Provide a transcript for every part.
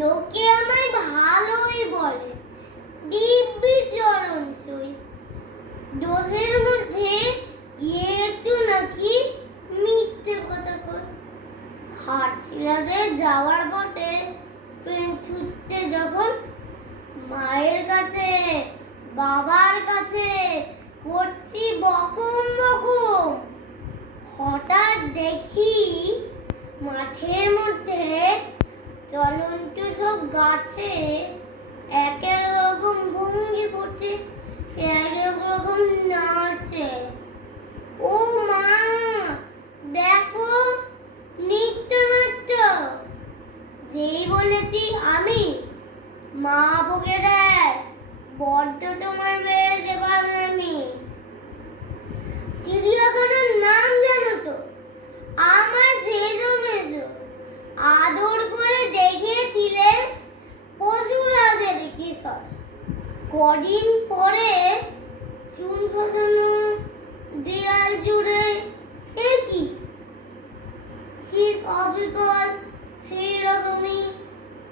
লোকে আমায় ভালোই বলে, দিব্যি চরণ সই। দোষের মধ্যে একটু নাকি মিথ্যে কথা কই। হাটশিলাতে যাওয়ার পথে ট্রেন ছুটছে যখন, মায়ের কাছে বাবার কাছে করছি বকুম বকুম। হঠাৎ দেখি মাঠের মধ্যে চলন্ত সব গাছে এক এক রকম ভঙ্গি করছে, এক এক রকম নাচছে। ও মা, দেখো নৃত্য নাট্য। যেই বলেছি আমি, মা বকে দেয়, বড্ড তোমার বেড়েছে পাগলামি। চিড়িয়াখানার নাম জানো তো? আমার সেজো মেজো আদর করে দেখিয়েছিলেন পশুরাজের কিশোর। কদিন পরে চুন খসানো দেয়াল জুড়ে একই ঠিক অবিকল সেই রকমই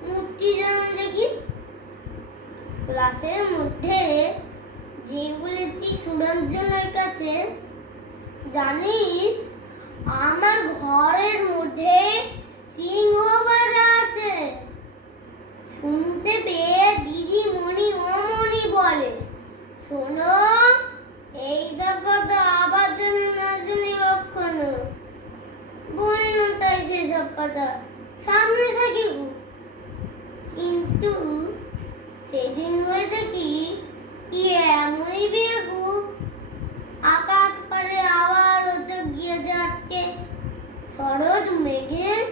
মূর্তি যেন দেখি। ক্লাসের মধ্যে যে বলেছি সুরঞ্জনের কাছে, জানিস আমার ঘরের মধ্যে সিংহ বাজা আছে। শুনতে পেয়ে দিদিমণি অমনি বলে, শোনো, এইসব কথা আবার যেন না শুনি কখনো। বলি না তাই সেসব কথা, সামনে থাকি। কিন্তু সেদিন হয়েছে কি, এমনই বেকুব, আকাশ পারে আবার ওতে গিয়ে যাচ্ছে শরৎ মেঘের